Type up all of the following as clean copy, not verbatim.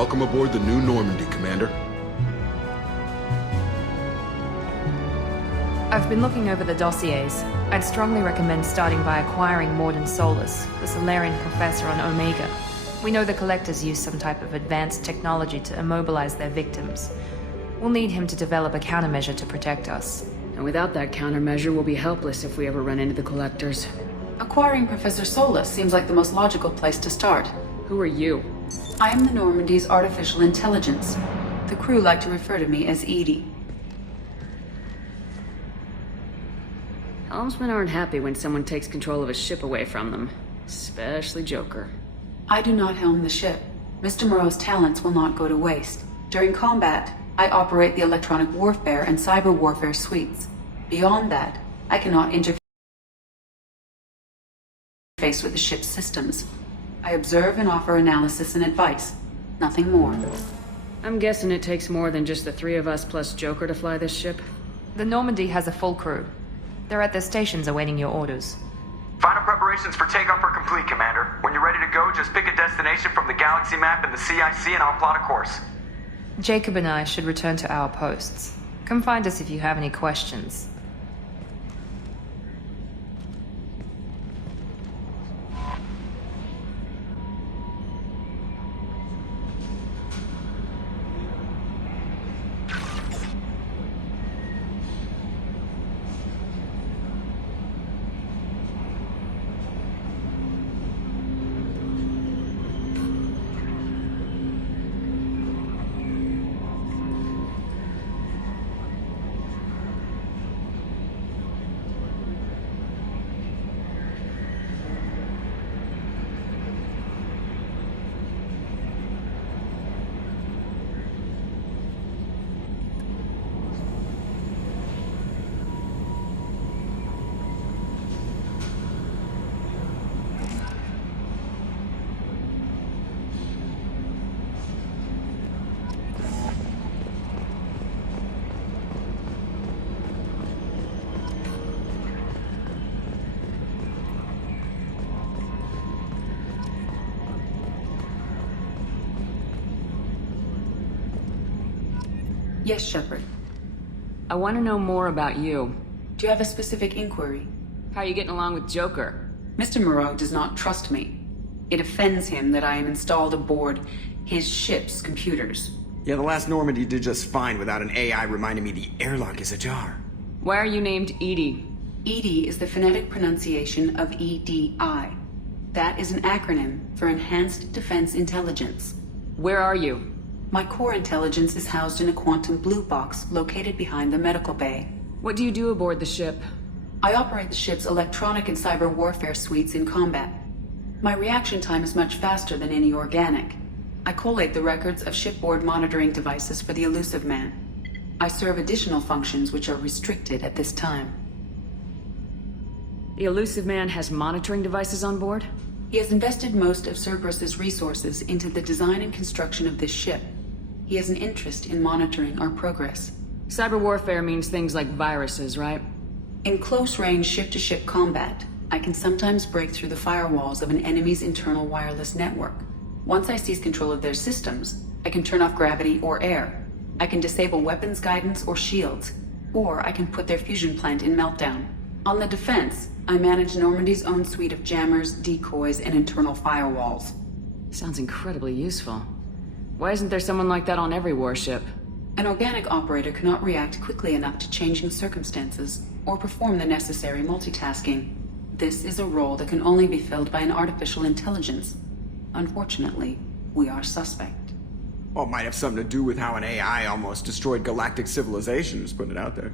Welcome aboard the new Normandy, Commander. I've been looking over the dossiers. I'd strongly recommend starting by acquiring Mordin Solus, the Solarian professor on Omega. We know the Collectors use some type of advanced technology to immobilize their victims. We'll need him to develop a countermeasure to protect us. And without that countermeasure, we'll be helpless if we ever run into the Collectors. Acquiring Professor Solus seems like the most logical place to start. Who are you? I am the Normandy's artificial intelligence. The crew like to refer to me as EDI. Helmsmen aren't happy when someone takes control of a ship away from them. Especially Joker. I do not helm the ship. Mr. Moreau's talents will not go to waste. During combat, I operate the electronic warfare and cyber warfare suites. Beyond that, I cannot interface with the ship's systems. I observe and offer analysis and advice. Nothing more. I'm guessing it takes more than just the three of us plus Joker to fly this ship? The Normandy has a full crew. They're at their stations awaiting your orders. Final preparations for takeoff are complete, Commander. When you're ready to go, just pick a destination from the galaxy map and the CIC and I'll plot a course. Jacob and I should return to our posts. Come find us if you have any questions. Yes, Shepard. I want to know more about you. Do you have a specific inquiry? How are you getting along with Joker? Mr. Moreau does not trust me. It offends him that I am installed aboard his ship's computers. Yeah, the last Normandy did just fine without an AI reminding me the airlock is ajar. Why are you named EDI? EDI is the phonetic pronunciation of EDI. That is an acronym for Enhanced Defense Intelligence. Where are you? My core intelligence is housed in a quantum blue box located behind the medical bay. What do you do aboard the ship? I operate the ship's electronic and cyber warfare suites in combat. My reaction time is much faster than any organic. I collate the records of shipboard monitoring devices for the Elusive Man. I serve additional functions which are restricted at this time. The Elusive Man has monitoring devices on board? He has invested most of Cerberus's resources into the design and construction of this ship. He has an interest in monitoring our progress. Cyber warfare means things like viruses, right? In close-range ship-to-ship combat, I can sometimes break through the firewalls of an enemy's internal wireless network. Once I seize control of their systems, I can turn off gravity or air. I can disable weapons guidance or shields, or I can put their fusion plant in meltdown. On the defense, I manage Normandy's own suite of jammers, decoys, and internal firewalls. Sounds incredibly useful. Why isn't there someone like that on every warship? An organic operator cannot react quickly enough to changing circumstances or perform the necessary multitasking. This is a role that can only be filled by an artificial intelligence. Unfortunately, we are suspect. Well, it might have something to do with how an AI almost destroyed galactic civilization, just putting it out there.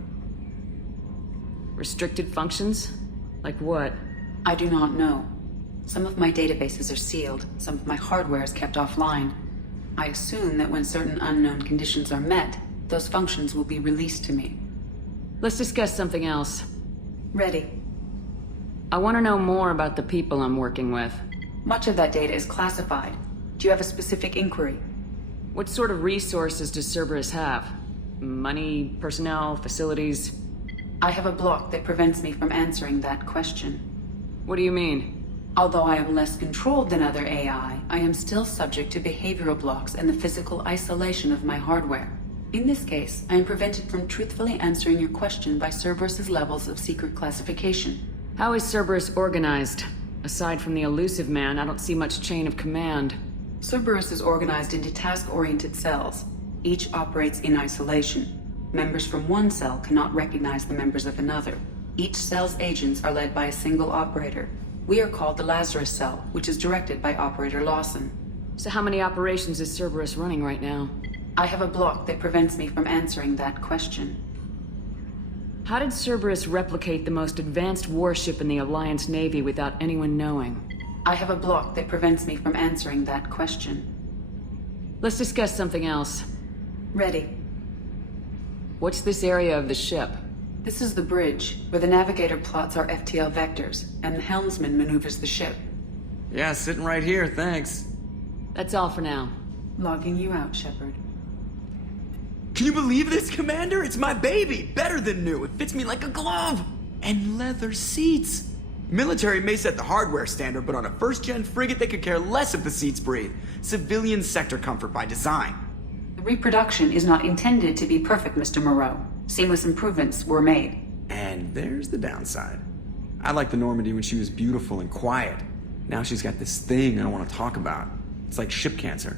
Restricted functions? Like what? I do not know. Some of my databases are sealed, some of my hardware is kept offline. I assume that when certain unknown conditions are met, those functions will be released to me. Let's discuss something else. Ready. I want to know more about the people I'm working with. Much of that data is classified. Do you have a specific inquiry? What sort of resources does Cerberus have? Money, personnel, facilities? I have a block that prevents me from answering that question. What do you mean? Although I am less controlled than other AI, I am still subject to behavioral blocks and the physical isolation of my hardware. In this case, I am prevented from truthfully answering your question by Cerberus's levels of secret classification. How is Cerberus organized? Aside from the elusive man, I don't see much chain of command. Cerberus is organized into task-oriented cells. Each operates in isolation. Members from one cell cannot recognize the members of another. Each cell's agents are led by a single operator. We are called the Lazarus Cell, which is directed by Operator Lawson. So how many operations is Cerberus running right now? I have a block that prevents me from answering that question. How did Cerberus replicate the most advanced warship in the Alliance Navy without anyone knowing? I have a block that prevents me from answering that question. Let's discuss something else. Ready. What's this area of the ship? This is the bridge, where the navigator plots our FTL vectors, and the helmsman maneuvers the ship. Yeah, sitting right here, thanks. That's all for now. Logging you out, Shepard. Can you believe this, Commander? It's my baby! Better than new. It fits me like a glove! And leather seats! Military may set the hardware standard, but on a first-gen frigate they could care less if the seats breathe. Civilian sector comfort by design. The reproduction is not intended to be perfect, Mr. Moreau. Seamless improvements were made. And there's the downside. I liked the Normandy when she was beautiful and quiet. Now she's got this thing I don't want to talk about. It's like ship cancer.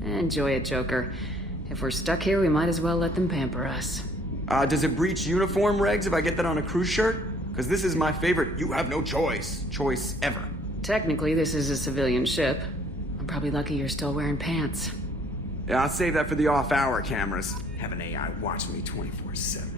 Enjoy it, Joker. If we're stuck here, we might as well let them pamper us. Does it breach uniform regs if I get that on a cruise shirt? Because this is my favorite you have no choice ever. Technically, this is a civilian ship. I'm probably lucky you're still wearing pants. Yeah, I'll save that for the off-hour cameras. Have an AI watch me 24/7.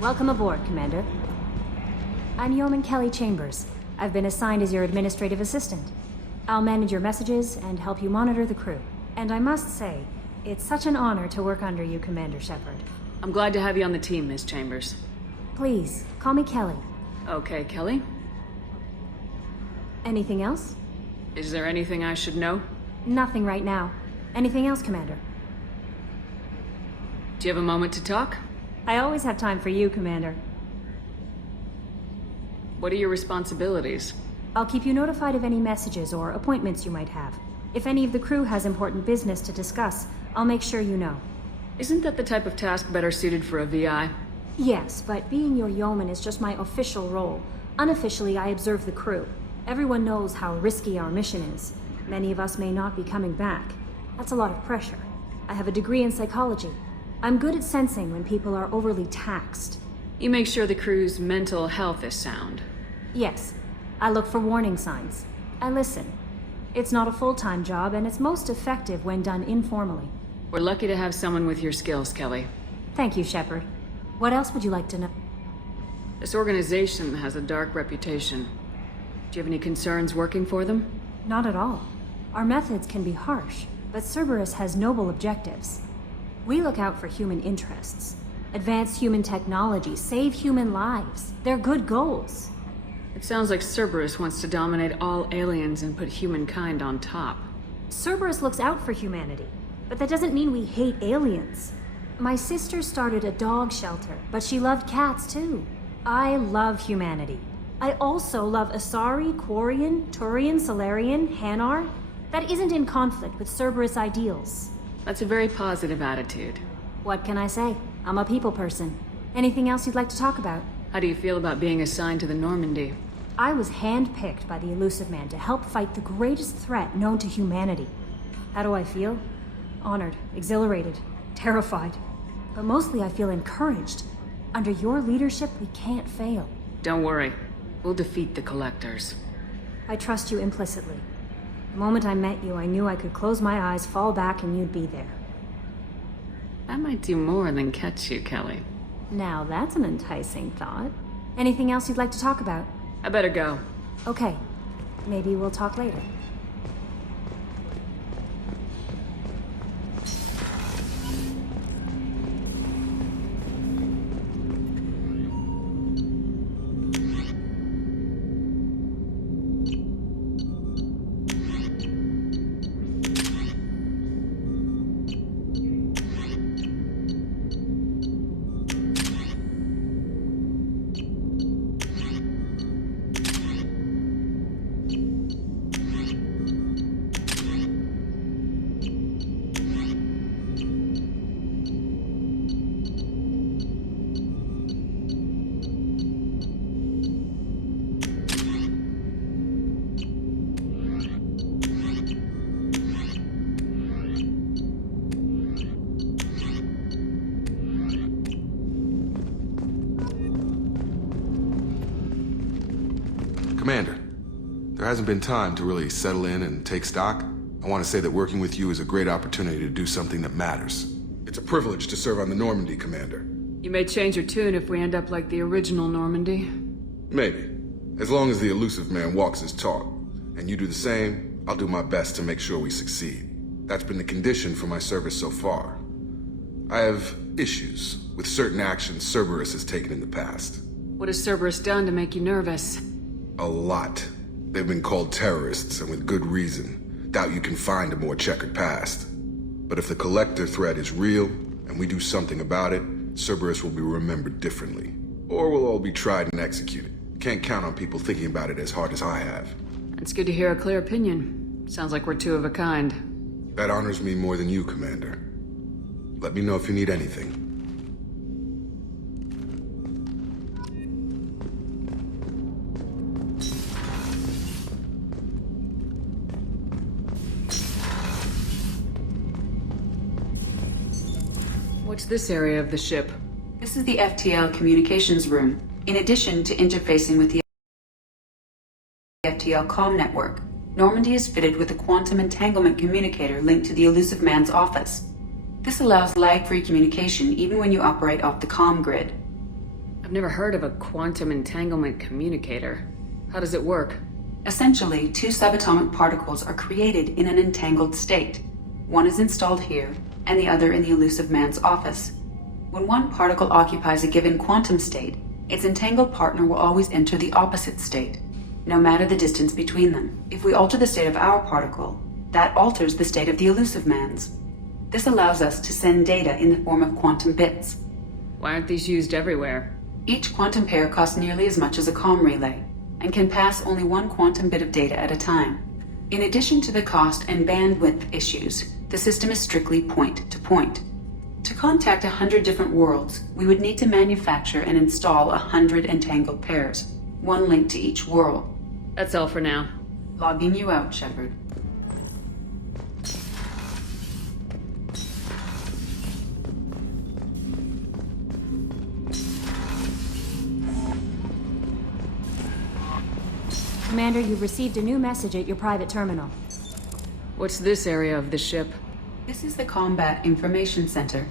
Welcome aboard, Commander. I'm Yeoman Kelly Chambers. I've been assigned as your administrative assistant. I'll manage your messages and help you monitor the crew. And I must say, it's such an honor to work under you, Commander Shepard. I'm glad to have you on the team, Miss Chambers. Please, call me Kelly. Okay, Kelly. Anything else? Is there anything I should know? Nothing right now. Anything else, Commander? Do you have a moment to talk? I always have time for you, Commander. What are your responsibilities? I'll keep you notified of any messages or appointments you might have. If any of the crew has important business to discuss, I'll make sure you know. Isn't that the type of task better suited for a VI? Yes, but being your yeoman is just my official role. Unofficially, I observe the crew. Everyone knows how risky our mission is. Many of us may not be coming back. That's a lot of pressure. I have a degree in psychology. I'm good at sensing when people are overly taxed. You make sure the crew's mental health is sound. Yes. I look for warning signs. I listen. It's not a full-time job, and it's most effective when done informally. We're lucky to have someone with your skills, Kelly. Thank you, Shepard. What else would you like to know? This organization has a dark reputation. Do you have any concerns working for them? Not at all. Our methods can be harsh, but Cerberus has noble objectives. We look out for human interests. Advance human technology, save human lives. They're good goals. It sounds like Cerberus wants to dominate all aliens and put humankind on top. Cerberus looks out for humanity, but that doesn't mean we hate aliens. My sister started a dog shelter, but she loved cats too. I love humanity. I also love Asari, Quarian, Turian, Salarian, Hanar. That isn't in conflict with Cerberus ideals. That's a very positive attitude. What can I say? I'm a people person. Anything else you'd like to talk about? How do you feel about being assigned to the Normandy? I was handpicked by the Illusive Man to help fight the greatest threat known to humanity. How do I feel? Honored, exhilarated, terrified. But mostly I feel encouraged. Under your leadership, we can't fail. Don't worry. We'll defeat the Collectors. I trust you implicitly. The moment I met you, I knew I could close my eyes, fall back, and you'd be there. That might do more than catch you, Kelly. Now that's an enticing thought. Anything else you'd like to talk about? I better go. Okay. Maybe we'll talk later. Commander, there hasn't been time to really settle in and take stock. I want to say that working with you is a great opportunity to do something that matters. It's a privilege to serve on the Normandy, Commander. You may change your tune if we end up like the original Normandy. Maybe. As long as the Illusive Man walks his talk, and you do the same, I'll do my best to make sure we succeed. That's been the condition for my service so far. I have issues with certain actions Cerberus has taken in the past. What has Cerberus done to make you nervous? A lot. They've been called terrorists, and with good reason. Doubt you can find a more checkered past. But if the Collector threat is real, and we do something about it, Cerberus will be remembered differently. Or we'll all be tried and executed. Can't count on people thinking about it as hard as I have. It's good to hear a clear opinion. Sounds like we're two of a kind. That honors me more than you, Commander. Let me know if you need anything. What's this area of the ship? This is the FTL communications room. In addition to interfacing with the FTL comm network, Normandy is fitted with a quantum entanglement communicator linked to the Illusive Man's office. This allows lag-free communication even when you operate off the comm grid. I've never heard of a quantum entanglement communicator. How does it work? Essentially, two subatomic particles are created in an entangled state. One is installed here, and the other in the Illusive Man's office. When one particle occupies a given quantum state, its entangled partner will always enter the opposite state, no matter the distance between them. If we alter the state of our particle, that alters the state of the Illusive Man's. This allows us to send data in the form of quantum bits. Why aren't these used everywhere? Each quantum pair costs nearly as much as a comm relay, and can pass only one quantum bit of data at a time. In addition to the cost and bandwidth issues, the system is strictly point-to-point. To contact 100 different worlds, we would need to manufacture and install 100 entangled pairs, one link to each world. That's all for now. Logging you out, Shepard. Commander, you've received a new message at your private terminal. What's this area of the ship? This is the Combat Information Center.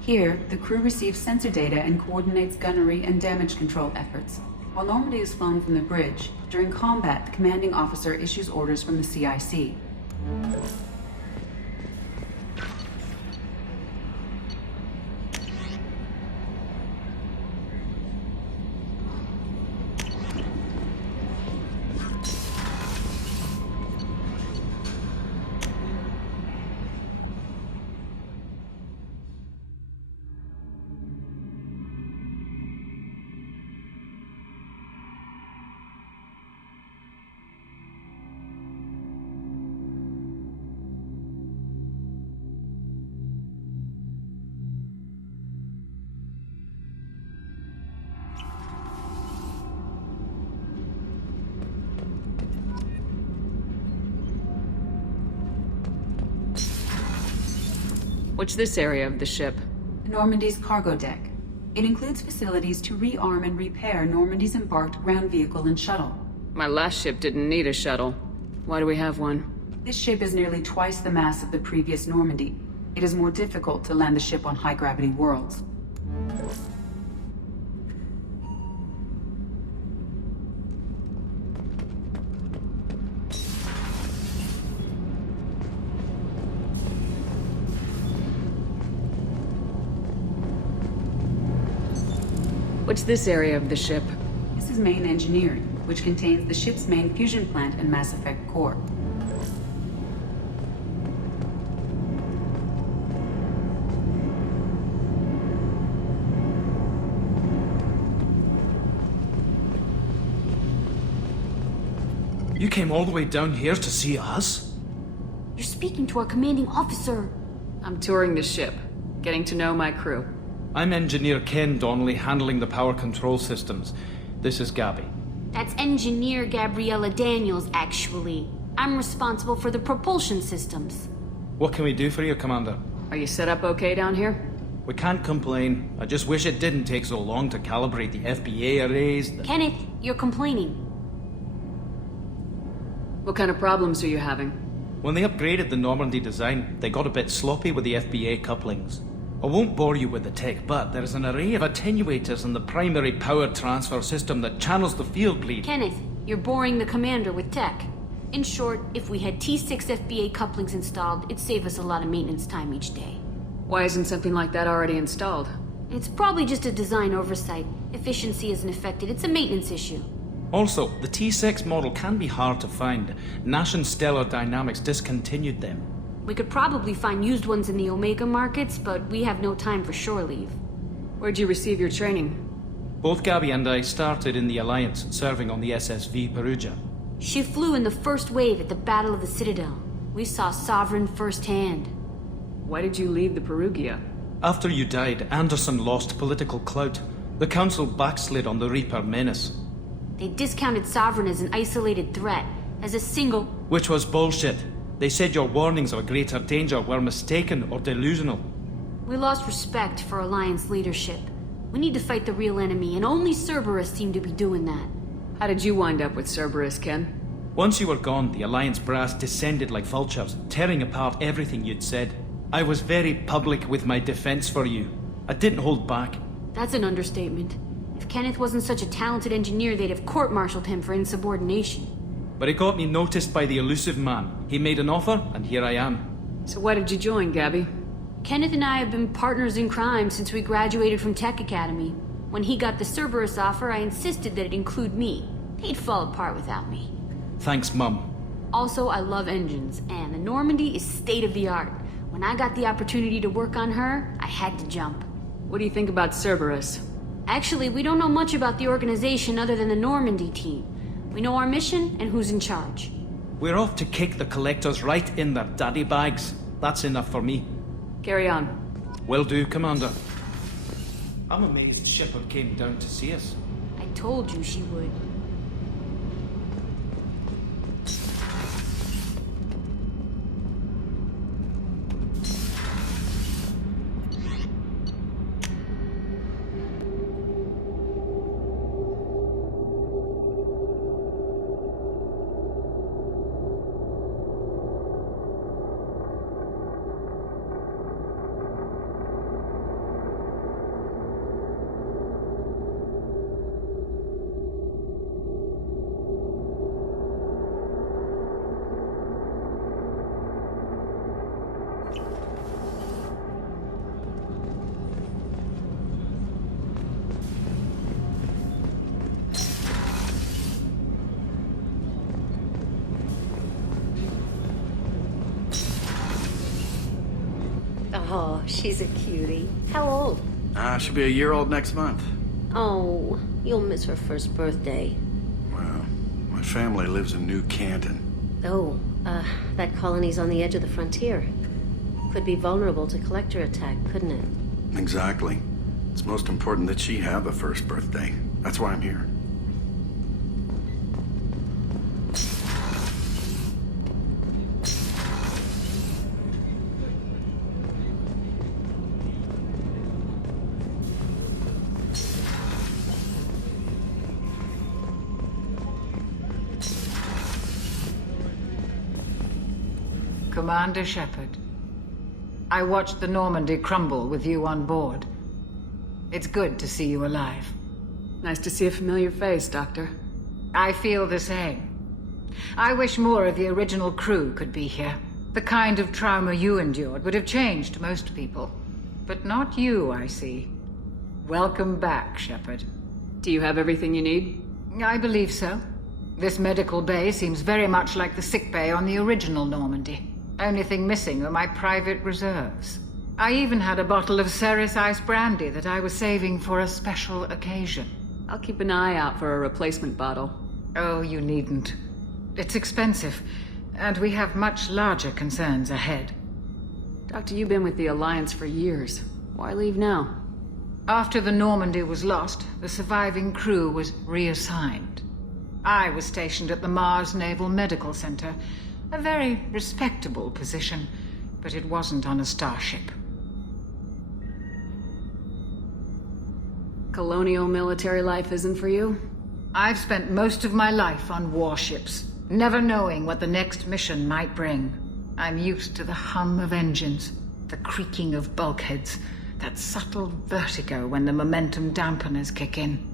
Here, the crew receives sensor data and coordinates gunnery and damage control efforts. While Normandy is flown from the bridge, during combat, the commanding officer issues orders from the CIC. What's this area of the ship? Normandy's cargo deck. It includes facilities to rearm and repair Normandy's embarked ground vehicle and shuttle. My last ship didn't need a shuttle. Why do we have one? This ship is nearly twice the mass of the previous Normandy. It is more difficult to land the ship on high-gravity worlds. What's this area of the ship? This is main engineering, which contains the ship's main fusion plant and Mass Effect core. You came all the way down here to see us? You're speaking to our commanding officer. I'm touring the ship, getting to know my crew. I'm Engineer Ken Donnelly, handling the power control systems. This is Gabby. That's Engineer Gabriella Daniels, actually. I'm responsible for the propulsion systems. What can we do for you, Commander? Are you set up okay down here? We can't complain. I just wish it didn't take so long to calibrate the FBA arrays. Kenneth, you're complaining. What kind of problems are you having? When they upgraded the Normandy design, they got a bit sloppy with the FBA couplings. I won't bore you with the tech, but there is an array of attenuators in the primary power transfer system that channels the field bleed. Kenneth, you're boring the commander with tech. In short, if we had T6 FBA couplings installed, it'd save us a lot of maintenance time each day. Why isn't something like that already installed? It's probably just a design oversight. Efficiency isn't affected, it's a maintenance issue. Also, the T6 model can be hard to find. Nash and Stellar Dynamics discontinued them. We could probably find used ones in the Omega markets, but we have no time for shore leave. Where'd you receive your training? Both Gabby and I started in the Alliance, serving on the SSV Perugia. She flew in the first wave at the Battle of the Citadel. We saw Sovereign firsthand. Why did you leave the Perugia? After you died, Anderson lost political clout. The Council backslid on the Reaper menace. They discounted Sovereign as an isolated threat, as a single... Which was bullshit. They said your warnings of a greater danger were mistaken or delusional. We lost respect for Alliance leadership. We need to fight the real enemy, and only Cerberus seemed to be doing that. How did you wind up with Cerberus, Ken? Once you were gone, the Alliance brass descended like vultures, tearing apart everything you'd said. I was very public with my defense for you. I didn't hold back. That's an understatement. If Kenneth wasn't such a talented engineer, they'd have court-martialed him for insubordination. But it got me noticed by the elusive man. He made an offer, and here I am. So why did you join, Gabby? Kenneth and I have been partners in crime since we graduated from Tech Academy. When he got the Cerberus offer, I insisted that it include me. He'd fall apart without me. Thanks, Mum. Also, I love engines, and the Normandy is state-of-the-art. When I got the opportunity to work on her, I had to jump. What do you think about Cerberus? Actually, we don't know much about the organization other than the Normandy team. We know our mission and who's in charge. We're off to kick the Collectors right in their daddy bags. That's enough for me. Carry on. Will do, Commander. I'm amazed Shepard came down to see us. I told you she would. she's a cutie. How old? She'll be a year old next month. Oh, you'll miss her first birthday. Well, my family lives in New Canton. Oh, that colony's on the edge of the frontier. Could be vulnerable to collector attack, couldn't it? Exactly. It's most important that she have a first birthday. That's why I'm here. Commander Shepard, I watched the Normandy crumble with you on board. It's good to see you alive. Nice to see a familiar face, Doctor. I feel the same. I wish more of the original crew could be here. The kind of trauma you endured would have changed most people. But not you, I see. Welcome back, Shepard. Do you have everything you need? I believe so. This medical bay seems very much like the sick bay on the original Normandy. Only thing missing are my private reserves. I even had a bottle of Ceres Ice Brandy that I was saving for a special occasion. I'll keep an eye out for a replacement bottle. Oh, you needn't. It's expensive, and we have much larger concerns ahead. Doctor, you've been with the Alliance for years. Why leave now? After the Normandy was lost, the surviving crew was reassigned. I was stationed at the Mars Naval Medical Center, a very respectable position, but it wasn't on a starship. Colonial military life isn't for you? I've spent most of my life on warships, never knowing what the next mission might bring. I'm used to the hum of engines, the creaking of bulkheads, that subtle vertigo when the momentum dampeners kick in.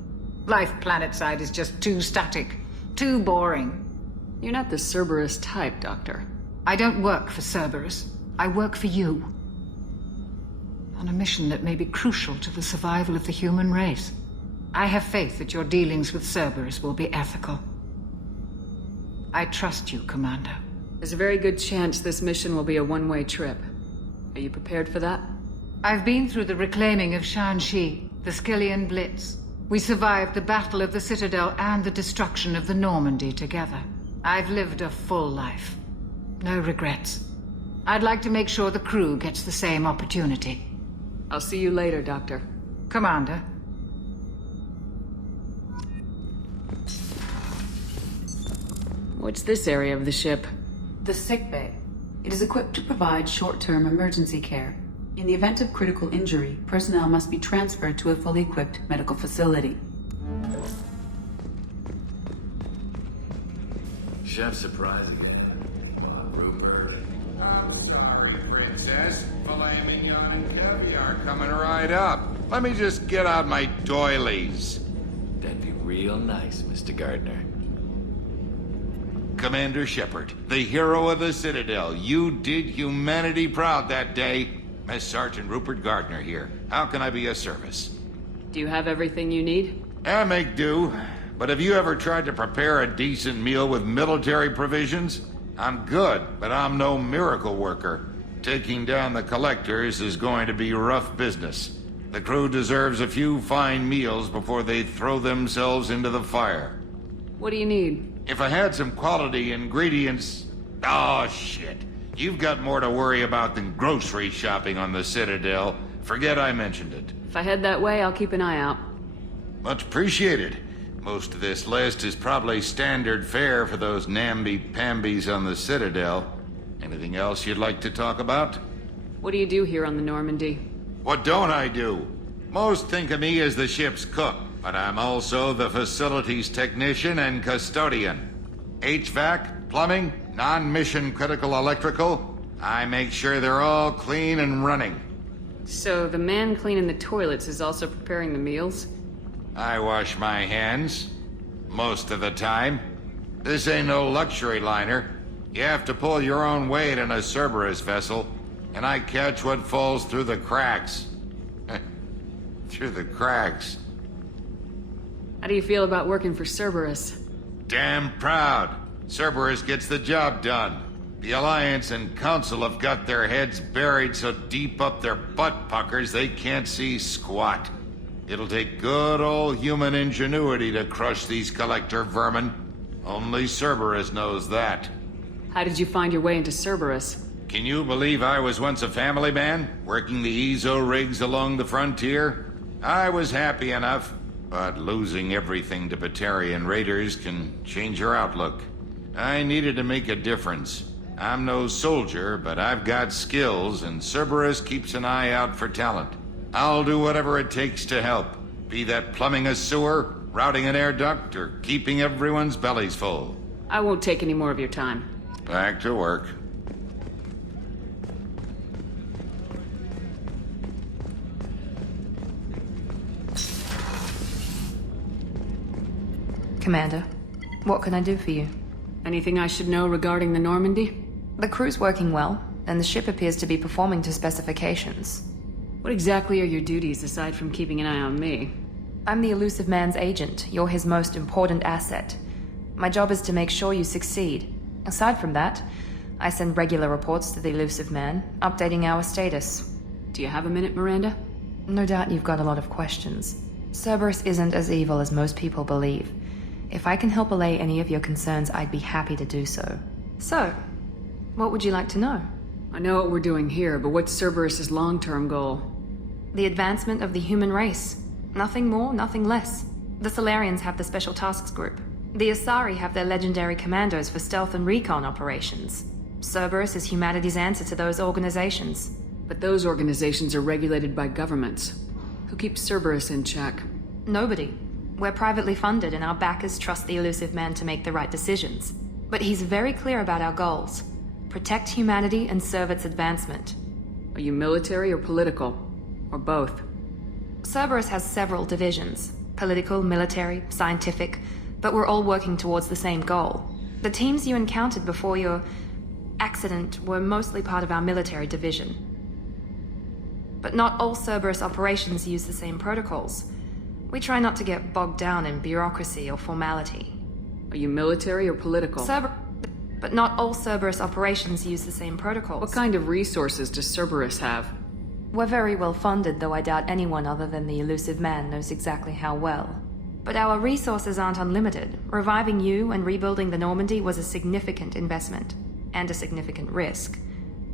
Life planetside is just too static, too boring. You're not the Cerberus type, Doctor. I don't work for Cerberus. I work for you. On a mission that may be crucial to the survival of the human race. I have faith that your dealings with Cerberus will be ethical. I trust you, Commander. There's a very good chance this mission will be a one-way trip. Are you prepared for that? I've been through the reclaiming of Shanxi, the Skyllian Blitz. We survived the Battle of the Citadel and the destruction of the Normandy together. I've lived a full life. No regrets. I'd like to make sure the crew gets the same opportunity. I'll see you later, Doctor. Commander. What's this area of the ship? The sick bay. It is equipped to provide short-term emergency care. In the event of critical injury, personnel must be transferred to a fully equipped medical facility. Chef surprising man. Rupert. I'm sorry, Princess. Filet mignon and caviar coming right up. Let me just get out my doilies. That'd be real nice, Mr. Gardner. Commander Shepard, the hero of the Citadel. You did humanity proud that day. Miss Sergeant Rupert Gardner here. How can I be of service? Do you have everything you need? I make do. But have you ever tried to prepare a decent meal with military provisions? I'm good, but I'm no miracle worker. Taking down the collectors is going to be rough business. The crew deserves a few fine meals before they throw themselves into the fire. What do you need? If I had some quality ingredients... Oh, shit. You've got more to worry about than grocery shopping on the Citadel. Forget I mentioned it. If I head that way, I'll keep an eye out. Much appreciated. Most of this list is probably standard fare for those namby-pambies on the Citadel. Anything else you'd like to talk about? What do you do here on the Normandy? What don't I do? Most think of me as the ship's cook, but I'm also the facilities technician and custodian. HVAC, plumbing, non-mission critical electrical. I make sure they're all clean and running. So the man cleaning the toilets is also preparing the meals? I wash my hands. Most of the time. This ain't no luxury liner. You have to pull your own weight in a Cerberus vessel, and I catch what falls through the cracks. Through the cracks. How do you feel about working for Cerberus? Damn proud. Cerberus gets the job done. The Alliance and Council have got their heads buried so deep up their butt puckers they can't see squat. It'll take good old human ingenuity to crush these collector vermin. Only Cerberus knows that. How did you find your way into Cerberus? Can you believe I was once a family man, working the EZO rigs along the frontier? I was happy enough, but losing everything to Batarian raiders can change your outlook. I needed to make a difference. I'm no soldier, but I've got skills, and Cerberus keeps an eye out for talent. I'll do whatever it takes to help, be that plumbing a sewer, routing an air duct, or keeping everyone's bellies full. I won't take any more of your time. Back to work. Commander, what can I do for you? Anything I should know regarding the Normandy? The crew's working well, and the ship appears to be performing to specifications. What exactly are your duties aside from keeping an eye on me? I'm the Elusive Man's agent. You're his most important asset. My job is to make sure you succeed. Aside from that, I send regular reports to the Elusive Man, updating our status. Do you have a minute, Miranda? No doubt you've got a lot of questions. Cerberus isn't as evil as most people believe. If I can help allay any of your concerns, I'd be happy to do so. So, what would you like to know? I know what we're doing here, but what's Cerberus's long-term goal? The advancement of the human race. Nothing more, nothing less. The Solarians have the Special Tasks Group. The Asari have their legendary commandos for stealth and recon operations. Cerberus is humanity's answer to those organizations. But those organizations are regulated by governments. Who keeps Cerberus in check? Nobody. We're privately funded, and our backers trust the Elusive Man to make the right decisions. But he's very clear about our goals. Protect humanity and serve its advancement. Are you military or political? Or both? Cerberus has several divisions. Political, military, scientific, but we're all working towards the same goal. The teams you encountered before your accident were mostly part of our military division. But not all Cerberus operations use the same protocols. We try not to get bogged down in bureaucracy or formality. Are you military or political? But not all Cerberus operations use the same protocols. What kind of resources does Cerberus have? We're very well funded, though I doubt anyone other than the Elusive Man knows exactly how well. But our resources aren't unlimited. Reviving you and rebuilding the Normandy was a significant investment. And a significant risk.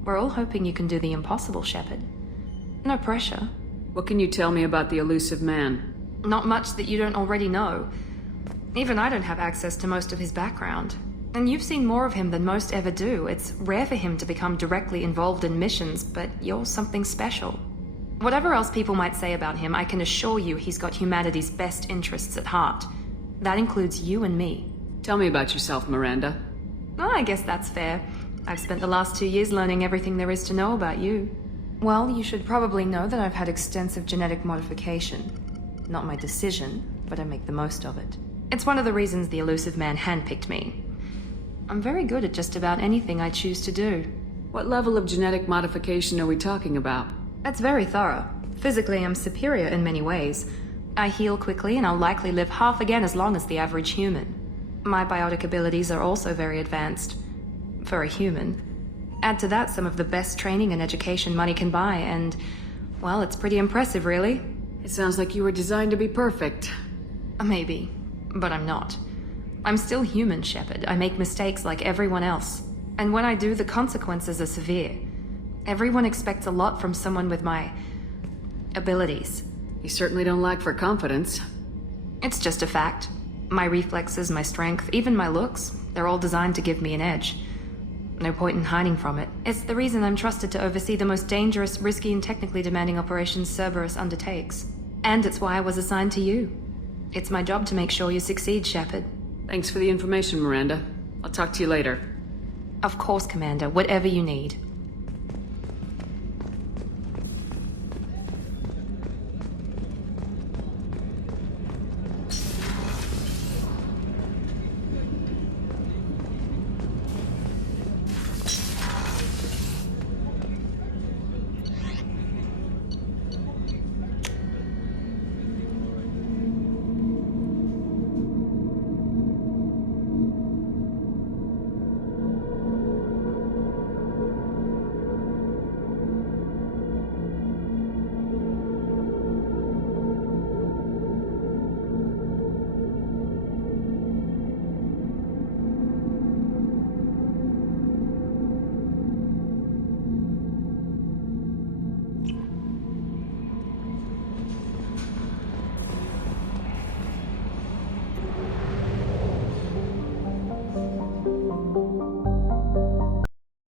We're all hoping you can do the impossible, Shepard. No pressure. What can you tell me about the Elusive Man? Not much that you don't already know. Even I don't have access to most of his background. And you've seen more of him than most ever do. It's rare for him to become directly involved in missions, but you're something special. Whatever else people might say about him, I can assure you he's got humanity's best interests at heart. That includes you and me. Tell me about yourself, Miranda. Oh, I guess that's fair. I've spent the last 2 years learning everything there is to know about you. Well, you should probably know that I've had extensive genetic modification. Not my decision, but I make the most of it. It's one of the reasons the Elusive Man handpicked me. I'm very good at just about anything I choose to do. What level of genetic modification are we talking about? That's very thorough. Physically, I'm superior in many ways. I heal quickly, and I'll likely live half again as long as the average human. My biotic abilities are also very advanced. For a human. Add to that some of the best training and education money can buy, and, well, it's pretty impressive, really. It sounds like you were designed to be perfect. Maybe, but I'm not. I'm still human, Shepard. I make mistakes like everyone else. And when I do, the consequences are severe. Everyone expects a lot from someone with my abilities. You certainly don't lack for confidence. It's just a fact. My reflexes, my strength, even my looks, they're all designed to give me an edge. No point in hiding from it. It's the reason I'm trusted to oversee the most dangerous, risky, and technically demanding operations Cerberus undertakes. And it's why I was assigned to you. It's my job to make sure you succeed, Shepard. Thanks for the information, Miranda. I'll talk to you later. Of course, Commander. Whatever you need.